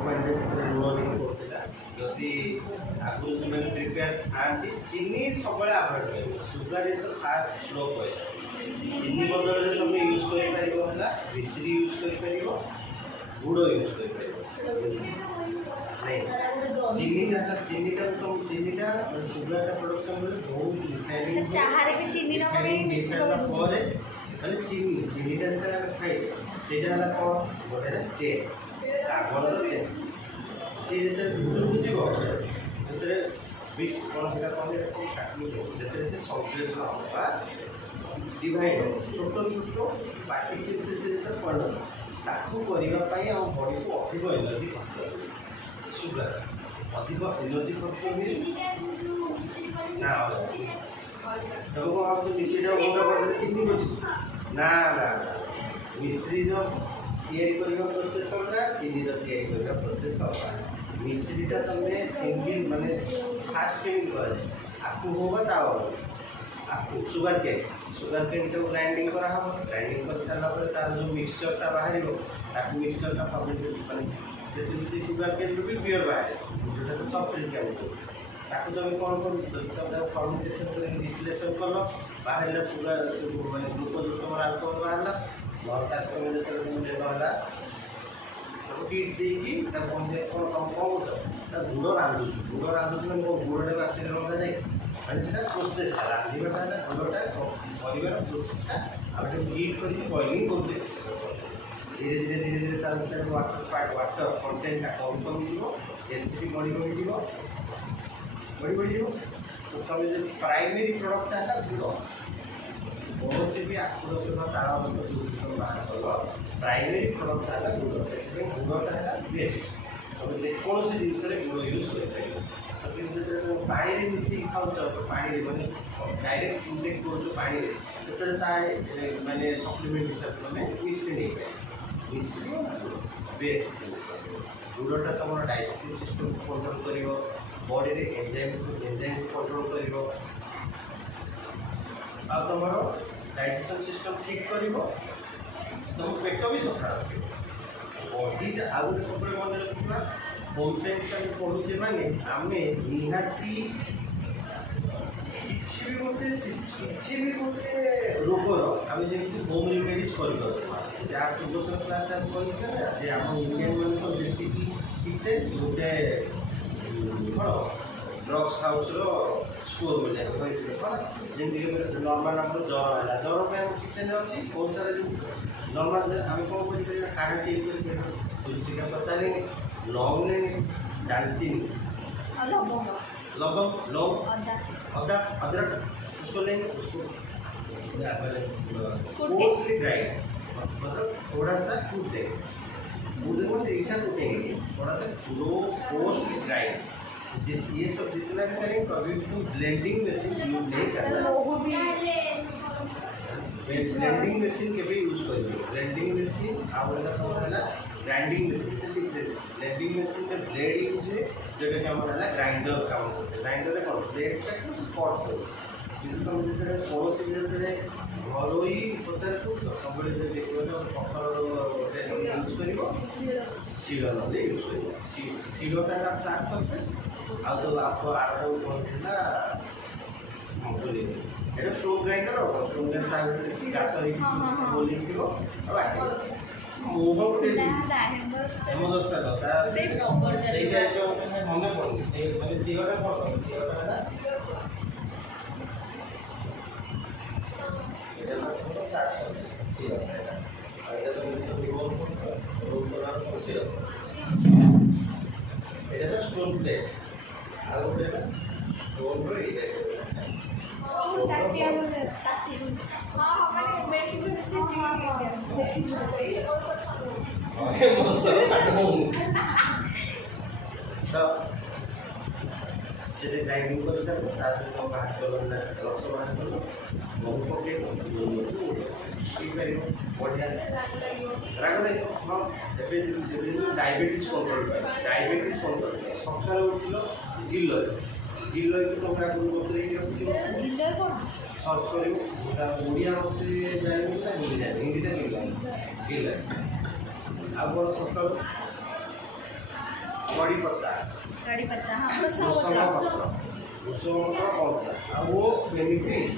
Company लुण नहीं पड़ता जदि आगुरी से प्रिपेयर खाती चीनी सब आभोड कर सुगर ये तो फास्ट स्लो कर चीनी बदल में तुम यूज कर मिश्री यूज कर गुड़ यूज कर चीनीटा तुम चीनीटा सुगर प्रोडक्शन बहुत माने चीनीटा जो खाई से कौन गोटे चेन कागजर चेन सी जो भितर को जीव विष कौन से कहते से संश्लेषण होगा डिवाइड छोट छोट पार्टिकल से कौन ताकू करने बॉडी को अधिक एनर्जी खर्च सुगर अधिक एनर्जी खर्च हुए ना तब को आप मिश्री मुंडा कर चीनी बोली ना ना मिश्री प्रोसेस होगा चीनी प्रोसेस होगा मिश्रीटा तुम सिंगल माने फास्ट कर आपको होगा ताव आपको सुगर केन तो ग्राइंडिंग करा हम ग्राइंडिंग कर सारा पर तार जो मिक्सचरटा बाहर ताकू मिक्सचरटा फॉर्मेट माने से सुगर केन भी प्योर बाहर जोटा तो सब ड्रिंक आउट ताकू तुम कौन कर फर्मेंटेशन कर डिस्टिलेशन कर बाहर सुगर माने ग्लूकोज तुम अल्कोहल बाहर नौका तुम जो तुम देवाला पीट देकी कौन कौन कौन गुड़ रांधु गुड़ा को रंधा जाए मैंने प्रोसेस रांधाटा गुड़टा कर प्रोसेसटा आप हीट कर बॉइलिंग करते धीरे धीरे धीरे धीरे तार वाटर कंटेंट कम कम एनसीपी बढ़ी बढ़ी तो तुम जो प्राइमरी प्रोडक्ट है गुड़ कौन से भी आखु रस ताल रस जो बाहर कल प्राइमरी प्रोडक्ट है गुड़ गुड़टा है बेस्ट तुम जेकोसी जिनस गुड़ यूज कर पानी मिसिक खाऊ पानी मैंने डायरेक्ट इनटेक कर पानी माने सप्लीमेंट हिसाब से मिश्री नहीं पाए मिश्री बेस्ट गुड़टा तुम डाइजेस्टिव सिस्टम को कंट्रोल कर बॉडी रे एंजाइम को कंट्रोल कर तुम डाइजेशन सिस्टम ठीक कर तुम पेट भी सफा रख बॉडी आउ गोटे सब मन रखा होम साइंस पढ़ुचे माने आम निहाती किसी भी गोटे रोगर आम जमी होम रेमेडीज कर जहाँ पूर्वतन क्लास आम कही आम इंडियन मान जी किचेन गोटे कौन ड्रग्स हाउस स्टोर बोलिए जमी नर्माल आम ज्वर है ज्वर पर आम किचेन अच्छी बहुत सारा जिन नर्माल आम कौन कर खाना चेंज कर तुलसी का पत्ता लेंगे लौंग लेंगे दालचीनी लवंग लौंग अदरक उसको लेंगे उसको कोर्सली ग्राइंड मतलब थोड़ा सा कूट देंगे ऐसा कूटेंगे थोड़ा सा कोर्सली ग्राइंड ये सब जितना भी करेंगे कभी भी ब्लेंडिंग मशीन यूज नहीं करना ब्लेंडिंग मशीन के भी यूज करेंगे ब्लेंडिंग मशीन आपका सब ग्राइंडिंग मशीन ब्लेंडिंग मशीन में ब्लेड यूज है जोटा कि आम ग्राइंडर काम करते ग्राइंडर कौन ब्लेड कट कर तुम जो कौन भी घरोई उपचार कर सब देख पत्थर यूज कर शील ना यूज कर शीलटा फ्लाट सरफेस आउ तो आपको आठ कौन थी এটা স্টোন গ্রাইন্ডার আর স্টোন গ্রাইন্ডার গাত বলি দিব আর মোবাইল তে হেমদস্তা কথা সেইটা যে মনে পড়ে সেই মানে সিওটা কত সিওটা না এটা তো 400 সিওটা আর এটা তো রোল করার পর সিওটা এটা স্টোন প্লেট আর ওটা স্টোন করে এটা से ग्राइंडिंग कर सारे बाहर कल रस बाहर कल मधु पकड़ बढ़िया राग लगे हाँ डायबिटीज कंट्रोल सका उठल गिल गिल तुम सर्च कर ओडिया जाए हिंदी जाए हिंदी गिल गिल आ कौन सका कड़ी पत्ता हाँ भृषंग पत्र कौन सा वो बेनिफिट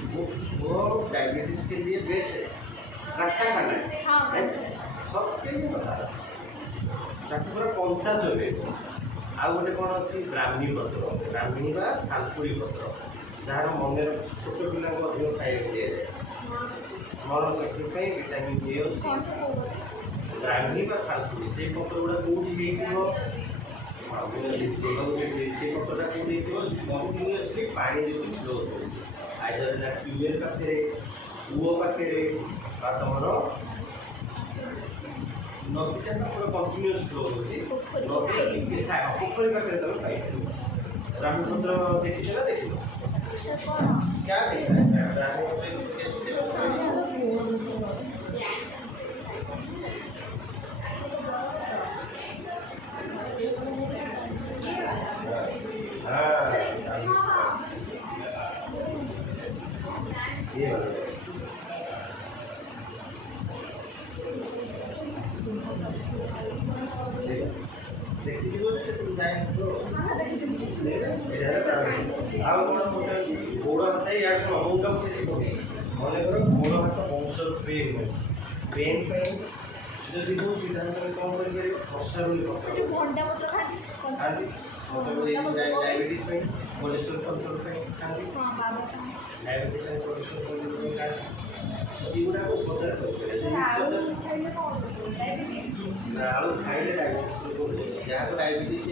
वो डायबिटीज के लिए बेस्ट है। कच्चा खाना है हाँ सबके लिए बता ताकि पूरा कंचा चलेगा। आउ गोटे कौन अच्छी ब्राह्मी पत्र ब्राह्मी बा थालकुड़ी पत्र जार मन छोट पिला अधिक खाइबा दिए स्मरण शक्ति विटामिन ए अच्छी ब्राह्मी बा थालकुड़ी से पत्र गुड़ा कौटी से पत्रटा कौटी कंटिन्यूअसली पानी जैसे फ्लो हो आइदर ना ट्यूबवेल पाखे कूओ पाखे तुम नदीटा पूरा कंटिन्यूअस फ्लो होती नदी पोखरी पाखे तुम पाइप ब्राह्मी पत्र देखी ना देख क्या देखा ब्राह्मी गोड़ हाथ या मन कर गोड़ हाथ बहुत पेन पेन जदि हो कौन कर diabetes cholesterol control diabetes cholesterol एगुड़ा उपचार आलू खाइले डायबिटीज जहाँ को डायबिटीज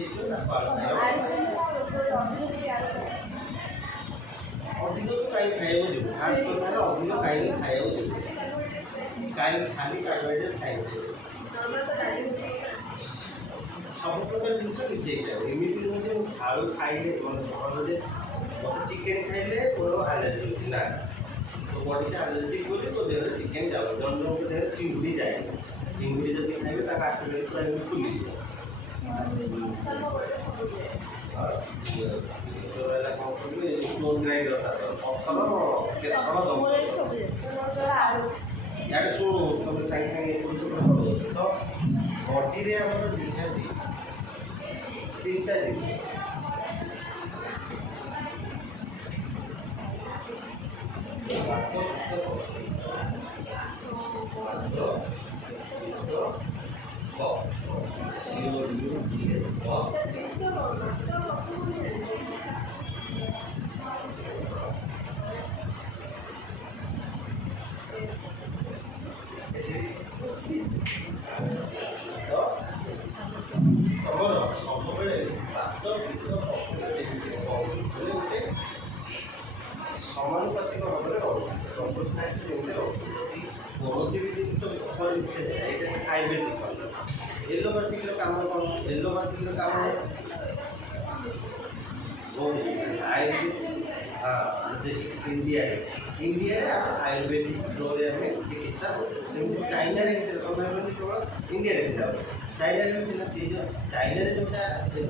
अधिक कहीं खाइबा जीव फास्ट कथा अधिक कहीं खाइबा जीव कहीं खाली कार्बोहाइड्रेट खाइबे सब प्रकार जिन मिसे एमती नुहे आलू खाइले मतलब मत चिकेन खाइले मोर आलर्जी होती ना तो बॉडी आलर्जिक बोले तो देह चिकेन जाओ जन जन देह चिंगुड़ी जाए चिंगुड़ी जब खाइबे आठे पूरा फुली स्टोन ग्राइंडर पत्थर शुण तुम सागे तो बॉडी रे निहाती तीनटा जिन समानुपातिक भाव में कौन भी जिन आयुर्वेदिक एलोपैथिक काम कौन एलोपैथिक काम आयुर्वेदिक हाँ इंडिया इंडिया आयुर्वेदिक फ्लो में चिकित्सा चाइना केवल इंडिया जाओ चाइना चाइना जोटा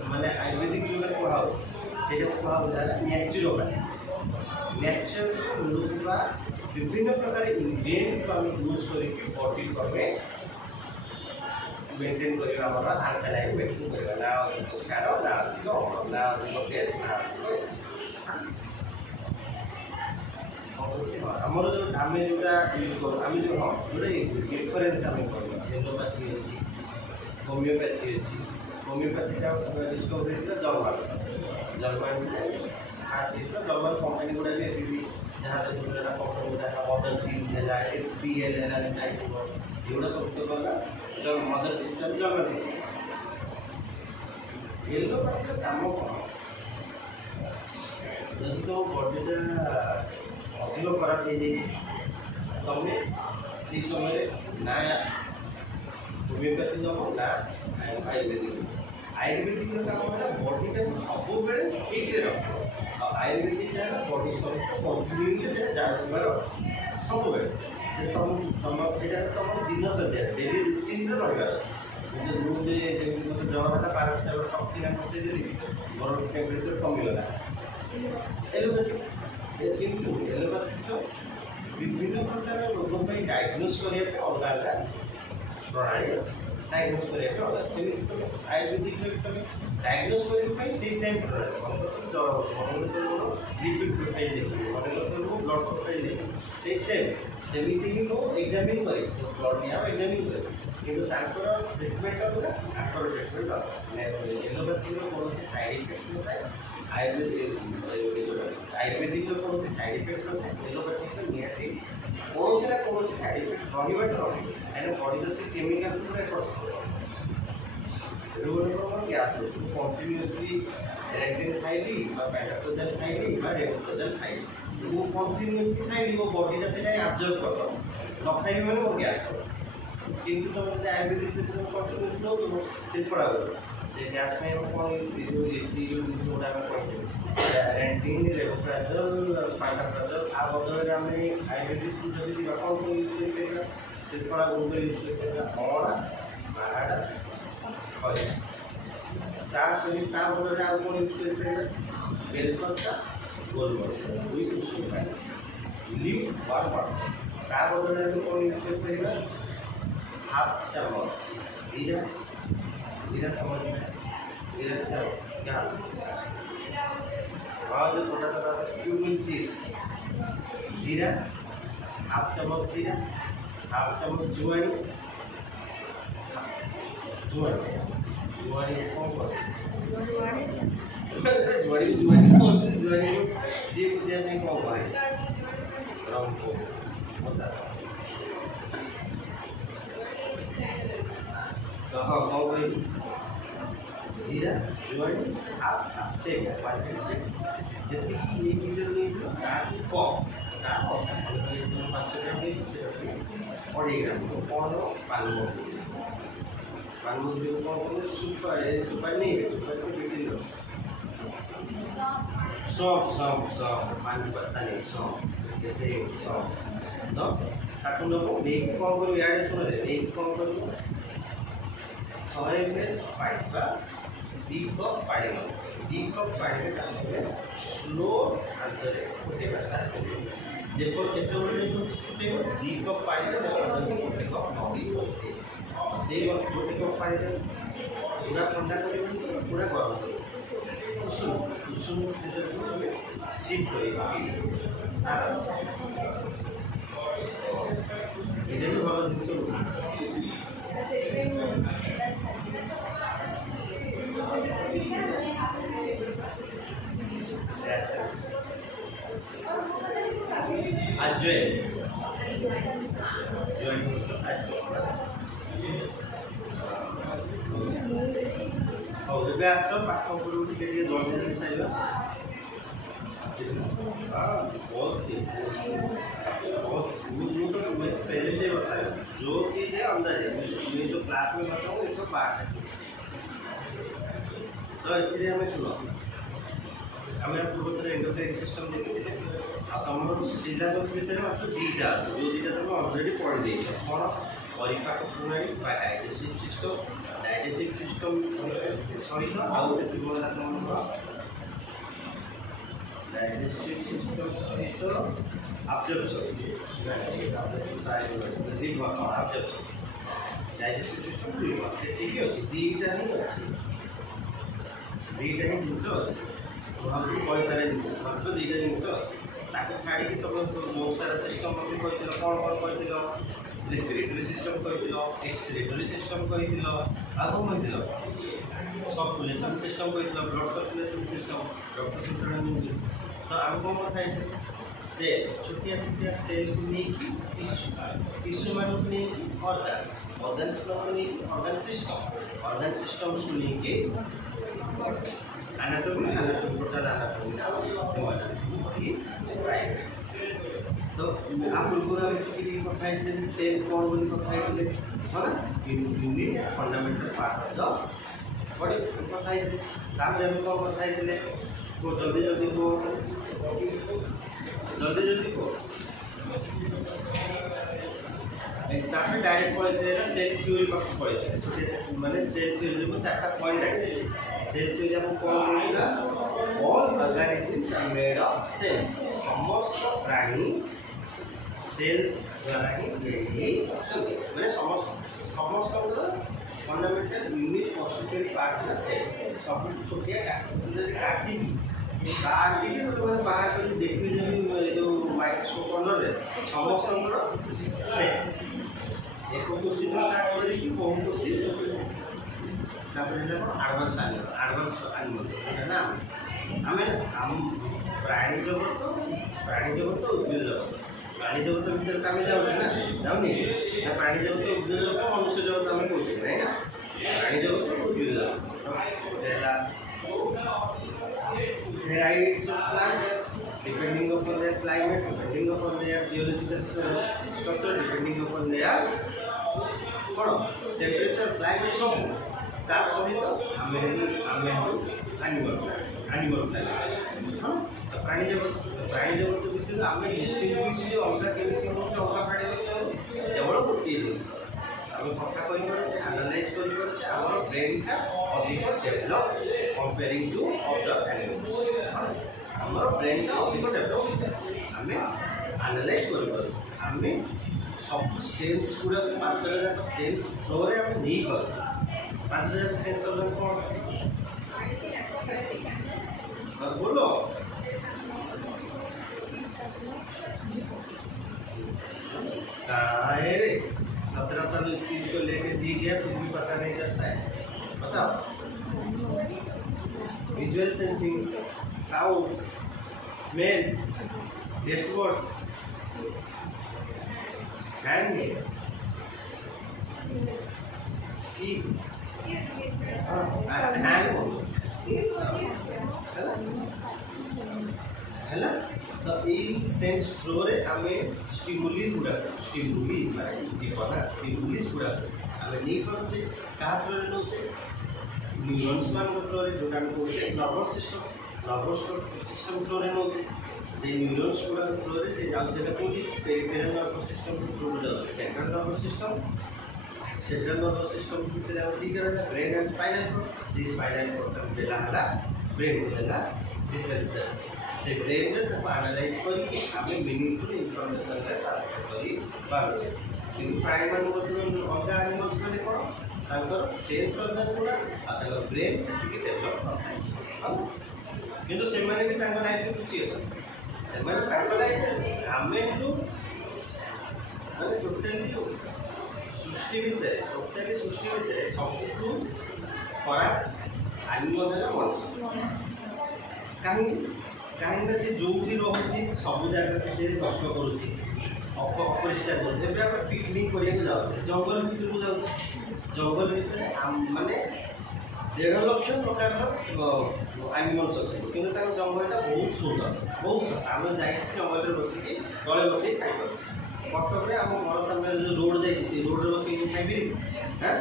माने आयुर्वेदिक जो कहूँ नेचुरोपैथी नेचर मिलूवा विभिन्न प्रकार इंग्रेडिएंट को आम यूज करके बॉडी को मेंटेन करवा आम आल्कालाइन मेंटेन करवा ना अधिक क्षार ना अधिक अम्ल ना अधिक गैस ना आमर जो आम जोटा यूज कर आम जो हाँ जो डिफरेन्स आम कर एलोपैथी अच्छी होमियोपैथी अच्छी होमियोपैथी का डिस्कवरी जर्मान जर्मान खास जर्मन कंपनी गुड़ा भी जहाँ कंपनी मदर ग्रीन है SPL है एगुड़ा सब जो मदर जर्मन एलोपैथी काम कौन जब तो बॉडीटा अधिक खराब हो जाए तुम्हें से समय ना होमियोपैथी दब ना आयुर्वेदिक आयुर्वेदिक काम है बॉडीटा सब ठीक रख आयुर्वेदिक बॉडी सहित कंटिन्यूली से जाबार सब तुम तुम दिनचर्या डेली रुटीन रही मुझे जर पारासिटामोल टक्की बसईदेली मोर टेम्परेचर कमीगला एलोपैथिक किंतु एलोपैथिक विभिन्न प्रकार रोग डायग्नोज करने अलग अलग प्रणाली डायग्नोस करने सेमती तुम आयुर्वेदिक तुम डायग्नोस करने से सेम प्रणाली लिपिड प्रोफाइल देखिए मन ब्लड प्रोफाइल देखिए सेम सेमती ही वो एग्जामिन करे ब्लड निया एग्जामिन करे किंतु तांकर ट्रीटमेंट अलग आंकर ट्रीटमेंट अलग एलोपैथी कौन साइड इफेक्ट होता है आयुर्वेदिक कौन साइड इफेक्ट होता है एलोपैथी निहाती कौन से कौन साइड इफेक्ट रही कहीं बॉडी से केमिकल पूरा एपट गैस कंटिन्यूअसली रेक्टिन खाइली पैंटाक्लोजाल खाइली रेबोक्लोजाल खाइली वो कंटिन्यूअसली खाइली वो बॉडी से एब्जर्व कर न खाइबी मैंने वो गैस किंतु तुम जो आयुर्वेदिक से तुम कंटिन्यूअस नो तो पड़ा से गैस में कौन जिन गुड़ा रेंटिन रेबोप्राजोल पैंटाक्लोजाल आ बदल आम आयुर्वेदिक जब कौन कौन यूज कर त्रिफला गुण यूज कर अड़ा बारह ता सहित बदल आउ कौन यूज कर बेलपत्ता गोलमरीच विथ उषुम पानी लीव वाटर ता बदल कौन यूज कर हाफ चम्मच जीरा जीरा समझ में जीरा क्या और जो छोटा छोटा क्यूमिन सीड्स जीरा हाफ चम्मच जीरा हाफ चम्मच जुआनी जुआनी जुआनी कौन कर जुआनी जुआनी कौन जुआनी सी मुझे नहीं कौन करे रंग को होता तो हाँ कौन करी जीरा जुआनी हाफ से पानी से जति ये लीटर नहीं था कम ता कम 500 ग्राम नहीं से और 1 ग्राम कौन पानमधुरी कौन सुपर नहीं है सुपर को बिल्कुल सौंफ पानी पत्ता नहीं सौंफ जैसे सौंफ तो ताकू लोग नेक कौन करो यार सुन रहे नेक कौन करो 100 ml पानी 2 कप पानी में स्लो आंसर फुटेगा स्टार्ट करेंगे जेको केते बड़े फुटेगा 2 कप पानी में गोटे कप नदी से गोटे कप पानी पूरा ठंडा कर पूरा गरम कर उषुम सिप कर आराम से ये भल जिन ଏବେ ଆସ ପାଠ ଉପରକୁ ଟିକେ ଟିକେ ଜଲ୍ଦି ସାରିବା पहले से बताया जो चीज़ है अंदर है मैं जो क्लास में बताऊँ ये सब बात है तो एक्चुअली हमें सुनो हमें पूर्व एंडोक्राइन सिस्टम देखते तुम सिलेबस भितर मात्र 2टा जो 2टा तुम ऑलरेडी पढ़ी देछ कौन परिपाक प्रणाली डाइजेस्टिव सिस्टम सहित आउ डाइजेस्टिव सिस्टम सहित अब्जर्प्शन डाइजेस्टिव सिस्टम ठीक अच्छे 2टा ही अच्छे 2टा ही जिन अच्छे बहुत सारे जिन मात्र 2टा जिन अच्छे छाड़ी तुम बहुत सारा सिस्टम कौन कौन कही रेस्पिरेटरी सिस्टम कही एक्सपिरेटरी सिस्टम कही आगे कही सर्कुलेशन सिस्टम कही ब्लड सर्कुलेशन सिस्टम रक्त संचरण तो आम कौन कथा सेल छोटिया छोटिया सेल को लेकिन टिश्यू मान को लेकिन ऑर्गन्स को लेकिन ऑर्गन सिस्टम्स को लेकिन एनाटॉमी टोटल एनाटॉमी तो आप लोगों ने कथा सेल कौन बोली कथा हाँ unit fundamental part of the body कथा कौन कथा तो जल्दी जल्दी को डायरेक्ट पढ़े सेल थ्योरी पास पढ़े माने सेल थ्योरी को 4टा पॉइंट है सेल थ्योरी आपको कौन बोलला all organisms are made of cells समस्त प्राणी सेल द्वारा ही मैंने समस्त फंडामेंटल यूनिट कन्स्टिट्यूएंट पार्ट है सेल सब छोटिया काटिकी तो मैं बाहर कर देखिए जो माइक्रोस्कोप अंडर समस्त सेल एक कोशी स्टार्ट करी बहु कोशी आडभांस एनिमल ना आम प्राणी जगत उद्भिद जगत प्राणी जगत भर आम जाऊे ना जाऊनी प्राणी जगत उद्भिद जगत मनुष्य जगत आम कहे ना प्राणी जगत उद्भिद जगत varieties of plants depending upon their climate, depending upon their geological structure, depending upon their temperature, climate, सब तार सहित एनिमल प्लांट हाँ तो प्राणी जगत भितर आम डिस्टिंग्विश अलग केमी अलग प्राणी केवल गोटे जिन आम कथा कर एनालाइज कर ब्रेन का अधिक develop comparing to other animals आम ब्रेन का अधिक डेभलप आम एनालाइज कर सब सेन्स गुड़ा पांचटा जाक सेन्स थ्रो रे आम नहीं कर पांचटा जाक सेन्स कौन बोलो रे 17 साल इस चीज को लेके जी गया फिर भी पता नहीं चलता है बताओ visual sensing sound smell taste words hand skin है तो ये सेंस थ्रो रे आम स्टिमुली गुड़ा स्टिमुली दीपना स्टिमुलिस गुड़ा आम नहीं पारे क्या थ्रो रे नौचे न्यूरॉन्स मान थ्रो रे जो कहे नर्वस सिस्टम थ्रो रे नौचे से न्यूरॉन्स गुड़ा थ्रो रे से जाऊे कौटी पेरिफेरल नर्वस सिस्टम थ्रो जाऊे सेंट्रल नर्वस सिस्टम भितर ठीक है ब्रेन एंड स्पाइनल कॉर्ड से स्पाइनल कॉर्ड देला ब्रेन को देला डिटेल्स से ब्रेन रे एनालाइज करके आम मीनिंगफुल इनफॉरमेशन ट्रांसफर कर प्राणी मान अलग एनिमल्स मैंने कौन सेन्स अर्गान गुड़ा ब्रेन से डेभलप हाँ किंतु से भी लाइफ खुशी अच्छा लाइफ आम टोटाली सृष्टि भितर सबुठू खराब एनिमल है मनुष्य कहीं से जो रही सब जगह से नष्ट करुच्ची अपरिष्कार कर पिकनिक करने जाऊे जंगल भितर को जाऊे जंगल भितर माने 1.5 लाख प्रकार एनिमल्स अच्छे कि जंगलटा बहुत सुंदर आम जा जंगल बसिकी तले बस खाई कटक में आम घर सामने जो रोड जाइए रोड बस खाई हाँ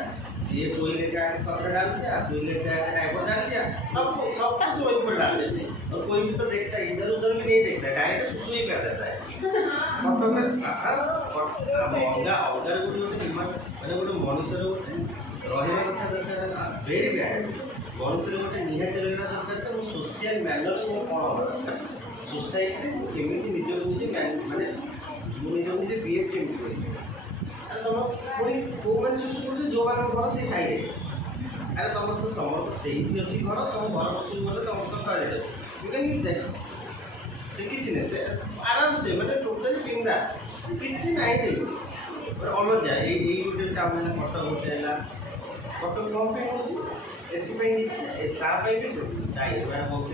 ये कोयले का पत्थर डाल दिया कोयले का टाइपर डाल दिया सब कुछ वही पर डाल देते और कोई भी तो देखता है इधर उधर भी नहीं देखता डायरेक्ट सुसु ही कर देता है कटक में अलगा अलगार गोटे मैंने गोटे मनुष्यर गोटे रहा कथा दरकार भेरी बैड मनुष्य गोटे निहाती रहा दरकार तो सोशल मैनर्स कौन हम दरकार सोसाइटी केमी निज माने मुझे बिहेव केमी कर तुम पुणी कौ मैंने सुसु कर जो घर से साइड अरे तुम तो से अच्छी घर तुम घर पचू गले तुम तो टॉयलेट अच्छे यू कैन यूज दैट किसी नहीं आराम से मैंने टोटाली बिंदास किसी ना अलग जाए ये गोटे टाउन है कटक गोटे है कटक कौन पे हो भी दायी बहुत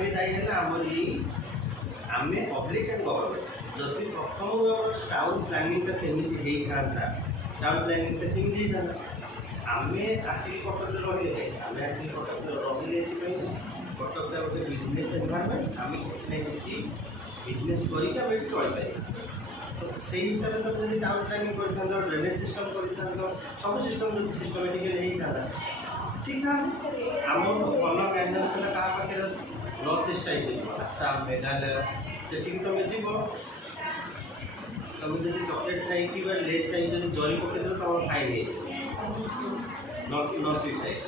भी दायी है आम आम पब्लिक एंड गवर्नमेंट जदि प्रथम टाउन प्लानिंग सेमती होता टाउन प्लानिंग सेमती होता आम आसिक कटक रही आम आसिक कटक रही कटक गोटे बिजनेस एनवायरनमेंट आम किसी बिजनेस करके चल पार तो से हिसाब से तुम टाउन प्लानिंग कर ड्रेनेज सिस्टम कर सब सिस्टम जो सिस्टमेटिकली होता ठीक था आम भल मैनर्स क्या पाखे अच्छे north east type Assam Meghalaya से तुम जीव तुम जब चॉकलेट खाई लेस खाई जरी पकड़ तुम खाई नहीं नॉर्थ ईस्ट साइड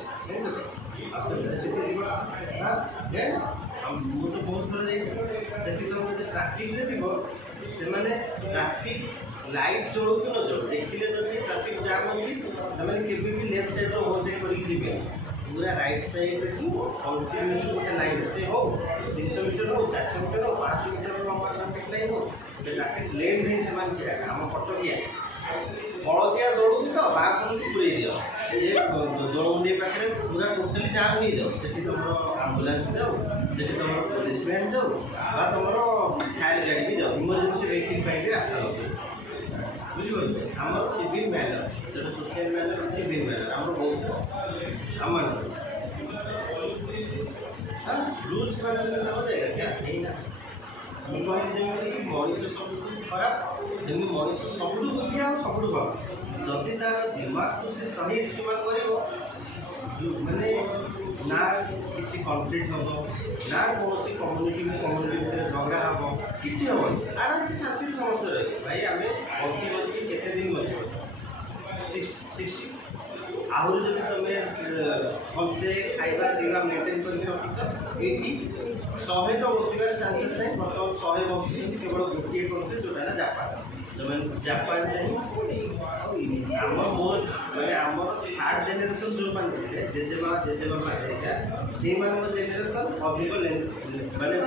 मुझे बहुत थोड़ा जाइए तुम ट्राफिक जीव से माने ट्रैफिक लाइट जळू कि न जळू देखिले जदि ट्रैफिक जाम अछि से माने केबे भी लेफ्ट साइड रो ओवरटेक करि जिबे पूरा राइट साइड रे कंटिन्यूअस गोटे लाइन से हो 300 मीटर हो 400 मीटर हो 500 मीटर लंबा ट्रैफिक लाइन हो से ट्रैफिक लेन रे से मान छिया हम पटकिया हलदिया जळू तो बाकु पुरे दियो ये जोड़मुंडी पाखे पूरा टोटली जाम नहीं जाओ से तुम आंबुलांस जाओ से तुम पुलिसमैन जाओ बा तुम फायर गाड़ी भी जाओ इमरजेंसी वेहिकल रास्ता लगे बुझे आम सिविल मैनर जो सोशल मैनर सिविल मैनर आम बहुत आम हाँ रूल्स मैनर समझ जाएगा क्या नहीं ना मुझे जमी मनीष सब खराब जमी मनीष सब बुद्धिया और सब भल जदि तार दिमाग को से सही इस्तेमाल कर माने ना किसी कन्फ्लिक्ट हम ना कौन कम्युनिटी भितर झगड़ा हम किसी हम आराम से शांति समस्या रहे भाई आम बची बची केते दिन बच 60 आहरी जब तुम भलसे खाଇବା पीवा मेंटेन करके रखिछ 100 तो बचार चांसेस नहीं बर्तमान 100 बचुं केवल गोटे कंट्री जोटा जापान जो जापान नहीं आम मोर मैंने आम थर्ड जेनेरेशन जो मैंने जेजेबापा से जेनेरेशन अधिक माने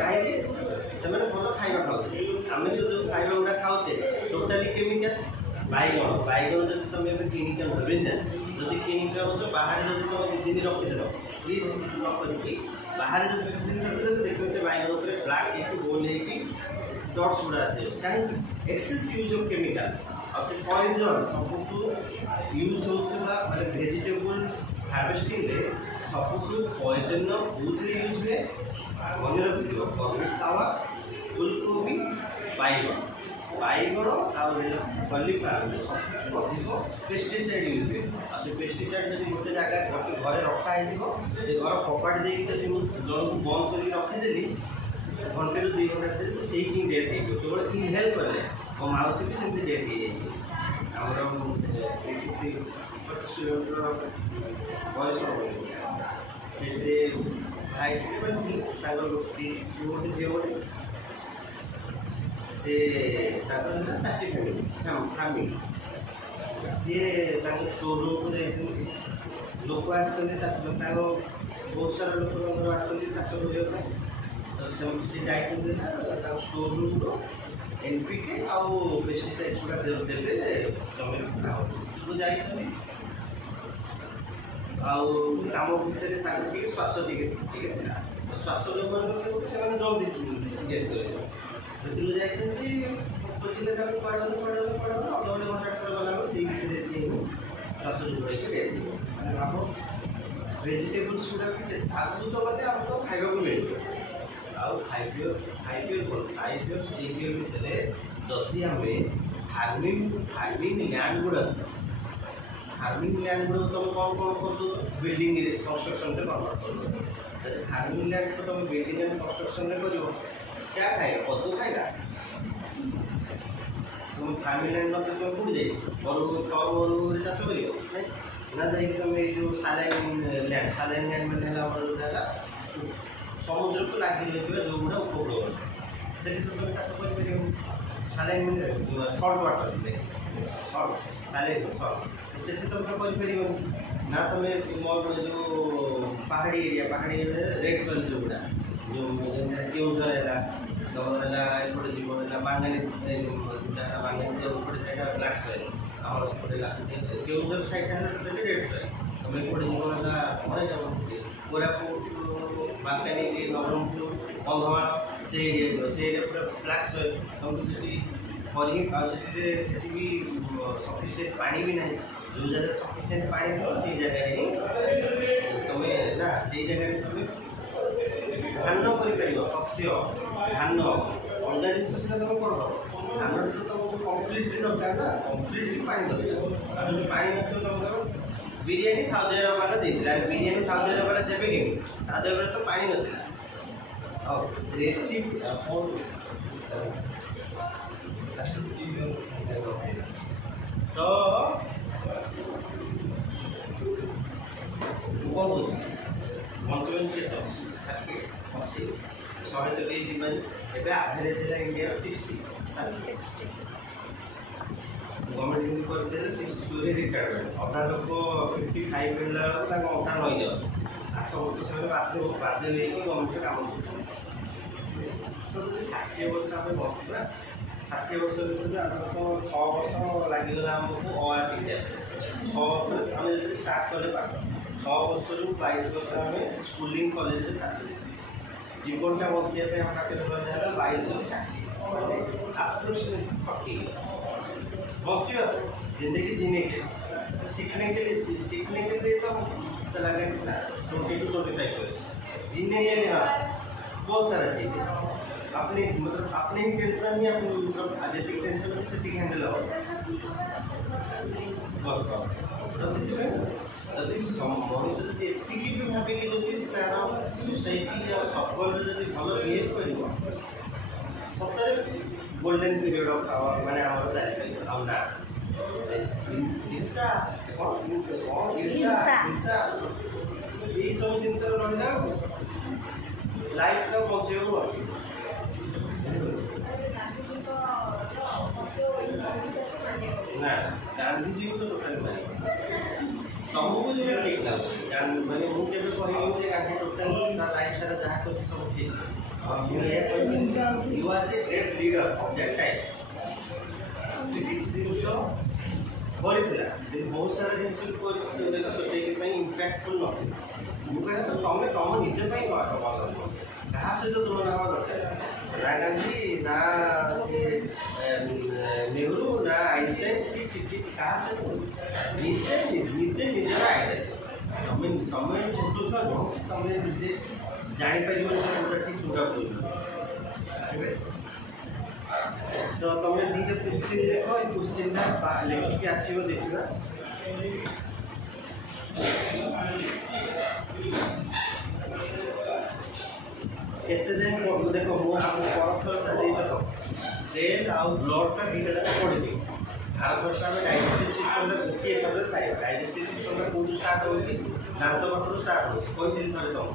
कहीं भल खाଇବା खाऊ आम जो खाଇବା गुड़ा खाऊे टोटाली केमिकल बैगन बैगन जब तुम किनिक बिंदास जब किनिक आनुच बाहर जब तुम 2 दिन रखीदेल फ्रिज नक बाहर जब 2 दिन रखीदेल देखो से बैगन उपर ब्लाक एक गोल होगी डट्स गुड़ा आसे कहीं एक्सेस यूज ऑफ केमिकल्स और से पॉइजन सब यूज होता माने वेजिटेबल हार्वेस्टिंग रे सब पॉइजन बहुत यूज हुए मन रखियो कॉलीफ्लावर फुलकोबी बैगन बैगन कॉलीफ्लावर सब अधिक पेस्टिसाइड यूज हुए और से पेस्टिसाइड जब गोटे जगह गोटे घर रखा से घर कपाट देकर जन को बंद कर रखीदेली घंटे रू 2 घंटा से डेथ हो केवल इनहेल कले और माउसी भी सेमती डेथ हो आमर 25 किलोमीटर बयस से भाई गोटे झील गोटे से चाषी फैमिली सी शोरूम को जाइए लोक आसते बहुत सारा लोक आसते चाष करने तो से जाइए ना स्टोर रूम रो एनपीके आउ पेस्टिसाइड्स गुड़ा देवे जमी पका जाइए आम भितर श्वास टे श्वास से जल्दी डेथ कर जाइए खोजिले पढ़ाने अधघंटे घंटा गला से भितर से श्वास जोड़े डेथ मैंने भाव वेजिटेबल्स गुड़ा भी आगु तो गले आमको खाइबा मिले आउ फाइव भितर जदि आम फार्मिंग लैंड गुड़ा तुम कौन कौन कर दो बिल्डिंग कंस्ट्रक्शन कन्वर्ट कर दो फार्मिंग लैंड को तुम बिल्डिंग एंड कंस्ट्रक्शन कर क्या खाएगा कदू खाएगा तुम फार्मिंग लैंड ना तुम कौट जाए चाष कर ना जाइए तुम ये सालाइन लैंड मैंने समुद्र को लगे रही जो गुड़ा उपकूल से तुम चाष कर saline Salt water Salt saline Salt से तुम तो कर ना तुम जो पहाड़ी एरिया रेड सॉइल जो गुड़ा जो केउझर है तुम एपटे जीवन बांगानी बांगानी ब्लाक सॉइल आम केउझर साइड रेड सॉइल तुम एपटे जीवन कोरापुट मालकानगिरी नवरंगपुर कंधमाल से एरिया ब्लाक सॉइल तुम से भी सफिसीयंट पानी भी ना जो जगह सफिसीयंट पानी थो से जगह ही तुम्हें ना से जगह तुम्हें धान कर शस्य धान अलग जिन तुम कौन धान तो तुमको कम्प्लीटली दरकार ना कम्प्लीटली पानी दरकार और जो पानी नथियो तुम बिरियानी साउदी अरब वाला देते बिरियानी साउदी अरब वाला देवे कि साउदी अरब तो पानी ना और रेसिपी तो कौन मंचूरियन के 60 80 100 तो कहीं जीवन एबे एवरेज है इंडिया 60 गवर्नमेंट इन कर चले 62 रे रिटायरमेंट अधा लोग 55 मिलला ता मोटा नई जाओ 8 वर्ष से बाध्य होई गवर्नमेंट काम करते तो 60 वर्ष आमे बचबा 60 वर्ष ଭିतर आमको 6 वर्ष लागिला हमको अ शिक्षा 6 वर्ष आमे जब स्टार्ट करले पाठ 6 वर्ष रु 22 वर्ष आमे स्कूलिंग कॉलेज से साथी जीवनटा बचिया पे हम पाके रहला 22 माने अप्रोक्सीमेट 40 बचिया जिंदगी जीने के तो सीखने के लिए तो लगा कितना 20 to 25 years जीने के लिए हाँ बहुत सारा चीज़ अपने मतलब अपने ही टेंशन ही अपने मतलब आध्यात्मिक टेंशन में से ठीक हैंडल हो बहुत तो सच्ची में यदि मनुष्य जब एतिक भी भावे कि जब तार सोसाइटी या सबवर्ल्ड जब भल बिहेव कर सतरे गोल्डन पीरियड ऑफ आवर माने आवर लाइफ आउ ना ईर्षा यही सब जिन रही जाओ लाइफ का पहुँचे ना गांधी जी को तो टोटल माने तुमको जो ठीक लगे मैंने मुझे कहूँ गांधी टोटल लाइफ सारा जहाँ कर सब ठीक you are a great leader of that time से किसी जिन बहुत सारा जिन सोसाइटी इम्पैक्टफुल ना तुम तुम निजे क्या सहित तुलना हवा दरकार ना गांधी ना नेहरू ना आइनस्टाइन किसी क्या सहित निजे निजर आइडिया तुम छोट छुआ नुह तुम निजे जापर गोटा ठीक जोटा तो तुम दीटा क्वेश्चन देख क्वेश्चन लिखिक आसो देखा केते दिन देख मुझे देख सेल आउ ब्लडटा दीटा जाक पड़ी थी आर वर्ष आम डाइजेस्टिव सिस्टम गोटे थर साइड डाइजेस्टिव सिस्टम कौन स्टार्ट हो दांत पाखर स्टार्ट हो कोई दिन थोड़े तुम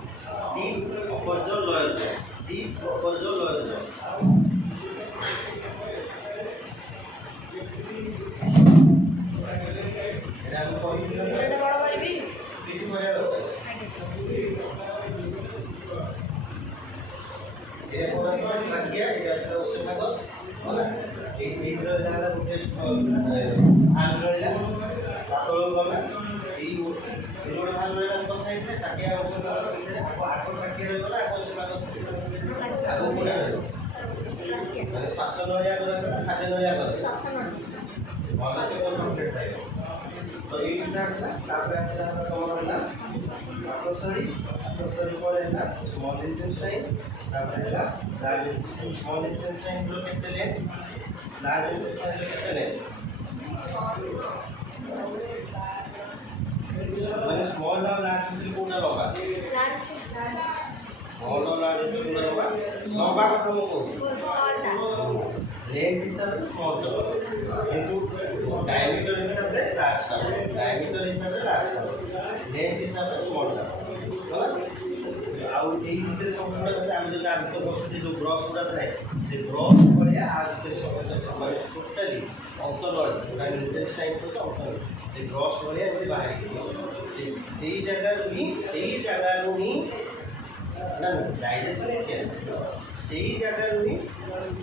टी अपरज लयज टी अपरज लयज श्वास नड़िया खाद्य नड़िया तो ये स्टार्ट आसला तुम रहा पाकस्थली पर small intestine large intestine small intestine के लेंथ लार्ज इंटेस्टाइन के लेंथ मैंने स्मॉल और लार्ज इंटेस्टाइन कोटा लगा स्मॉल और लार्ज इंटेस्टाइन कोटा लगा लंबा कथा मो लेंथ हिसाब से स्मॉल किंतु डायमीटर हिसाब से लार्ज डायमीटर हिसाब से लार्ज लेंथ हिसाब से स्मॉल आउ एई भितर संपूर्ण कथा हम जो दांत बसुचे जो ब्रश गुडा थाए से ब्रश भलिया आ भितर सब माने टोटली अंतर्गत इंटेस्टाइन तो अंतर्गत से ब्रश भलिया एमती बाहर सेही जगह ही ना डाइजेशन किया सेही जगह ही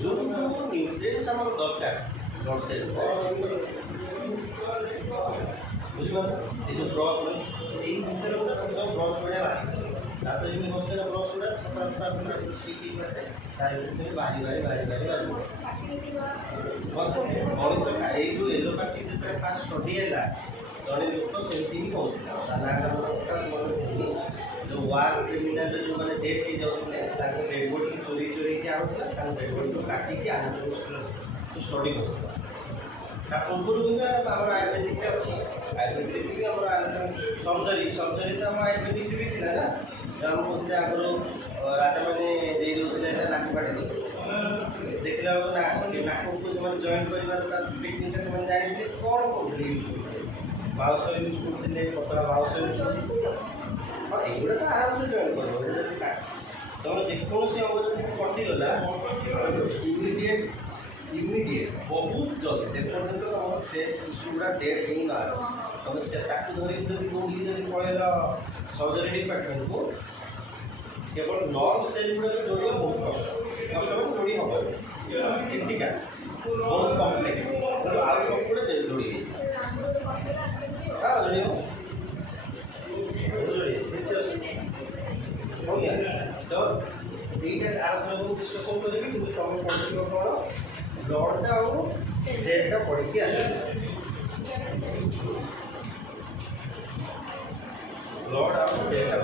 जो न्यूट्रिएंट्स हमर दरकार ब्लड सेल बुझिबा ए जो ब्रश एई भितर सब ब्रश भलिया बाहर तो ये बहुत सारा ब्रश उड़ा सीखी करते तार से बारी मनुष्य ये जो एलोपैथी जो फास्ट स्टडी है जड़े लोक सेमती ही कहते जो वार क्रिमिनाल जो मैंने डेथ हो जाते डेड बॉडी की चोरी के आउला डेड बॉडी को काटिक आनाटोमी स्टडी कर पूर्व आयुर्वेदिक अच्छी आयुर्वेदिक भी सर्जरी तो आम आयुर्वेदिक भी थी ना हम कहते आगर राजा मैंने दे दूसरे नाक काटी देखला से नाक को जो जॉइंट कर टेक्निक से जानी कौन करते यूज करते बाउंस यूज करते पतला बाउंस यूज हाँ युवा तो आराम से जॉइन कर तुम जेकोसी अंग जो कटिगला इमिडिएट बहुत जल्दी जेपर्यंत तुम से शिशुरा डेड नहीं मार तुम से धरिक दौड़ी पड़ेल सर्जरी डिपार्टमेंट को केवल नर्व सेल गुड़ा जोड़िया बहुत कष्ट कष्ट मैंने जोड़ी हम टिका बहुत कम्प्लेक्स आउ सब गुड़ा जोड़ी हाँ जोड़ी हो गया तो ये आरथर डिस्कसन करेंगे तुम पढ़ी कौन ब्लडटा और सेलटा पढ़ी आस ब्लड और सेलटा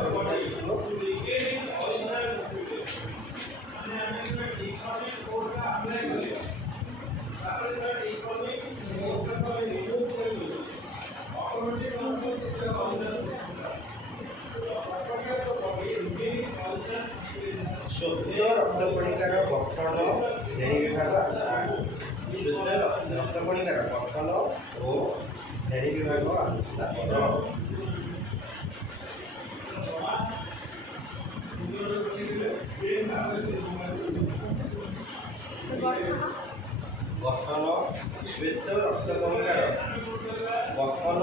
शुद्ध रक्तकणिकार गठन श्रेणी विभाग शुद्ध रक्तकणिकार गठन और श्रेणी विभाग आलोचना गठन श्वेत रक्तकणिकार गठन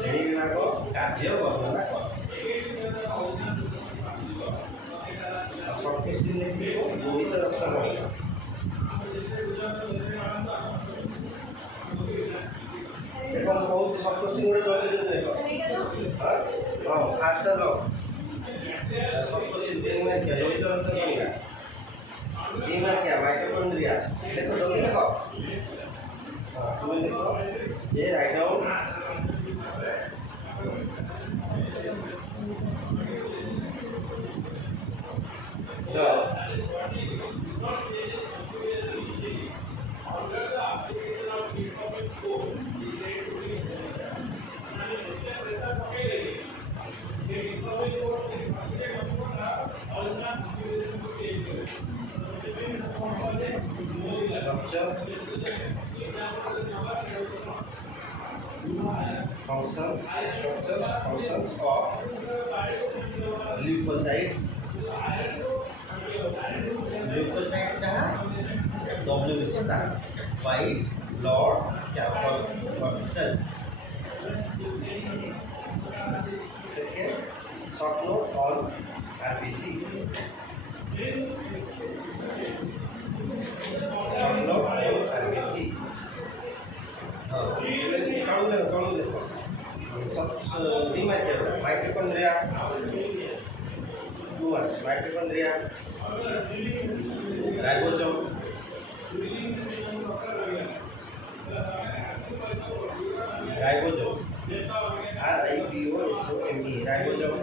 श्रेणी विभाग कार्य वर्णना कर लोहित रक्तकणिका देखो कौन सब क्वेश्चन गुड़ा जल्दी देख हाँ फास्ट लग सब क्वेश्चन 3 मार्क क्या लोहित रक्तकणिका 2 मार्क क्या माइटोकॉन्ड्रिया देखो जल्दी देखो हाँ तुम्हें देखो ये write down functions of leukocytes जहाँ W से white blood corpuscles second short note on RBC short note on RBC mitochondria 2 words mitochondria ribosome RIBOSOME ribosome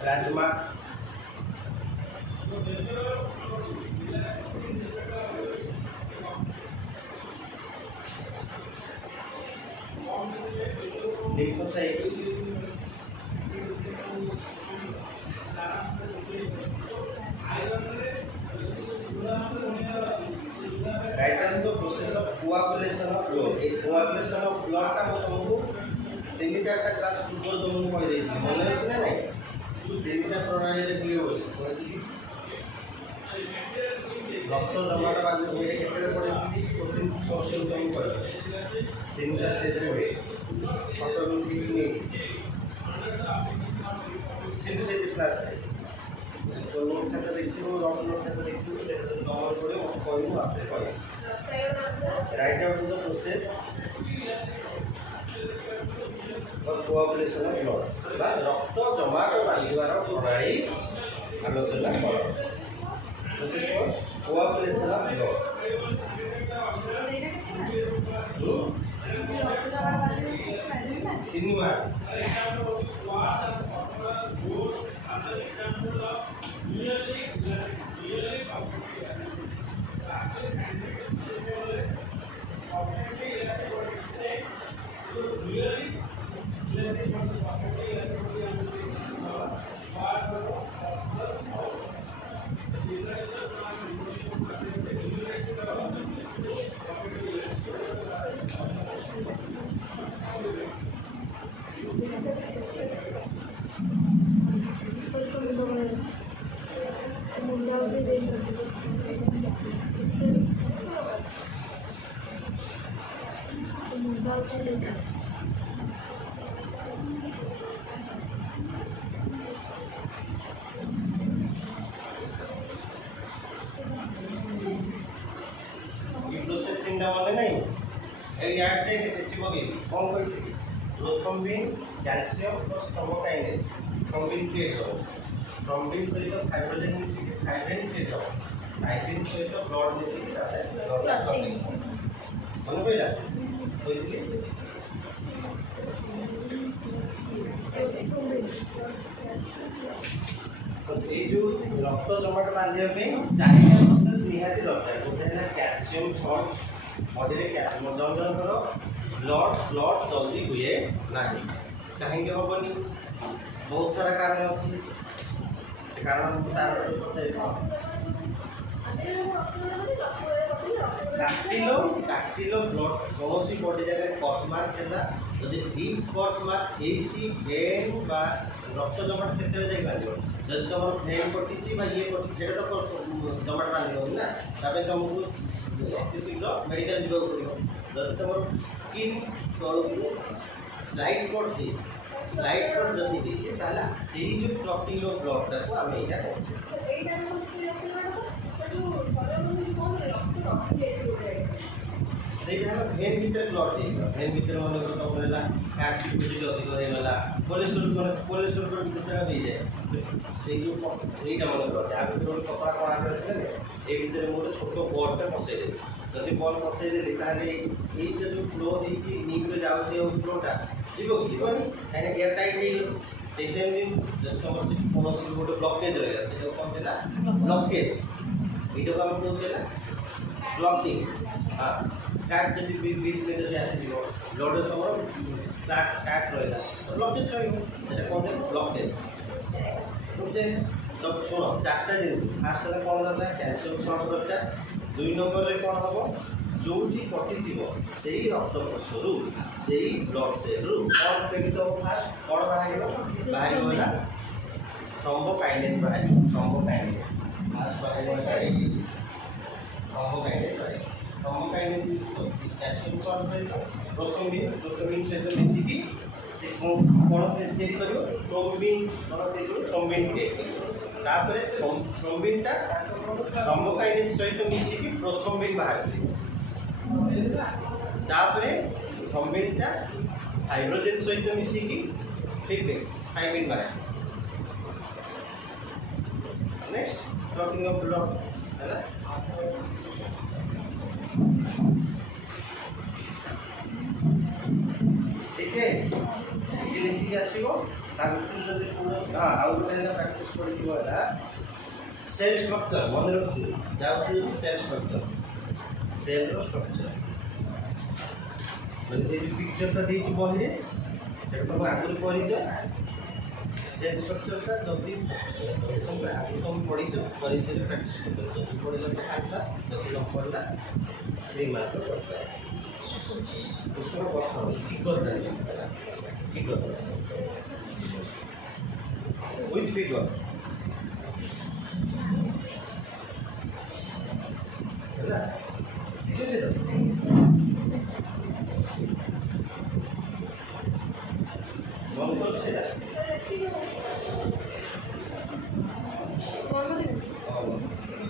plasma lymphocyte right on the process of coagulation of blood a coagulation of blood का मैं तुमको 3-4 class पूर्व तुमको कह देई थी मन अछि ना नहीं 3टा प्रणाली रे किए बोली रक्त जमाट बांधे होइले केते पड़े प्रोटीन फंक्शन तुमको कर 3टा स्टेज रे होई ऑटोमेटिक नहीं सिंपल से क्लास है तो नोट खाता देखियो रॉक नोट खाता देखियो सेटा तो नॉर्मल पड़े हम कहू आपसे कहू right out the process for coagulation of blood बा रक्त जमाट बांधिबार प्रणाली आलोचना करो process for coagulation of blood 3 mark process तीन मने नहीं याद देखे चिपके कौन कही prothrombin calcium plus thrombokinase thrombin create हो थ्रोम्बिन सहित फाइब्रोजेन मिसिक फाइब्रिन क्रिएट हो फाइब्रिन सहित ब्लड मिसिक ब्लड क्लॉटिंग मन पइला कहिली तो ये जो रक्त जमाट बांधे चारिटा प्रोसेस निहाती दरकार गोटे है कैल्शियम सल्ट बॉडी रे कैल्शियम जन जनकर ब्लड क्लॉट जल्दी हुए ना कहीं हेनी बहुत सारा कारण अच्छी कारण तार काटिलो ब्लड कौन बॉडी जगह कट मार्क है जब डीप कट मार्क भेन बा रक्त जमाट क्षेत्र जाई बांधो जब तुम भेन कटी ये कटी तो जमाट बांध ना तबे तुमको अति शीघ्र मेडिकल जावाक पड़ो जब तुम स्किन तौक स्लाइड कट स्लाइड कट जब से जो क्लॉटिंग ऑफ ब्लड को आम यहाँ भेन भीतर क्लॉट भेन भीतर मन तुम फैट डिपोजिट अधिक होगा कोलेस्ट्रोल जितना हो जाए से जो यहाँ मन या भर कपड़ा कड़ा अच्छे ये भीतर गोटे छोट बल्टे पसईदेवी जब बल पसईदेली ये जो फ्लो देखिए नीम्रे जाऊँचे फ्लोटा जीव कि कहीं एयर टाइट हो सेम मीन्स जब तुम कौन गोटे ब्लकेज रहा से कौन था ब्लकेज ये आम कहे ब्लकिंग हाँ फैट जब बीच में जब आसी ब्लड तुम फैट रहा ब्लकेज रहा कौन ब्लकेज तो शुण चार्टा जिन फास्ट कौन दरकार कैल्शियम सल्ट दरकार 2 नंबर रे कौन हम जो कटि से रक्त कोषरू से ब्लड सेलू कौन प्रेरित हो फास्ट कौन बाहर बाहर थ्रोम्बोकाइनेज बाहर थ्रोम्बोकाइनेज फास्ट बाहर थ्रोम्बोकाइनेज थ्रोम्बोकाइनेज कैल्शियम सल्ट सहित प्रोथ्रोम्बिन सहित मिसिकी कौन तैयारी कर थ्रोम्बिन कौन तैयारी थ्रोम्बिन तापर थ्रोम्बिन टा थ्रोम्बोकाइनेज सहित मिसिकी प्रोथ्रोम्बिन बाहर तापरे थ्रोम्बिन टा फाइब्रोजेन सहित मिसिकी ठीक है फाइब्रिन बाहर नेक्स्ट टॉकिंग ऑफ ब्लड है ठीक है ये लिखिक आसो हाँ आउ गोटे प्रैक्टिस पड़ा सेल स्ट्रक्चर मन रखिए सेल स्ट्रक्चर सेल स्ट्रक्चर मैंने पिक्चरटा देखिए बही तुम आगुरी पढ़ीच सेल स्ट्रक्चरटा जब तुम आगे तुम पढ़ीच प्रैक्टिस कर पढ़ल तो 5 मार्क जब न पढ़ला 3 मार्क उसमें कथा ठीक करता विथ फिगर है ठीक है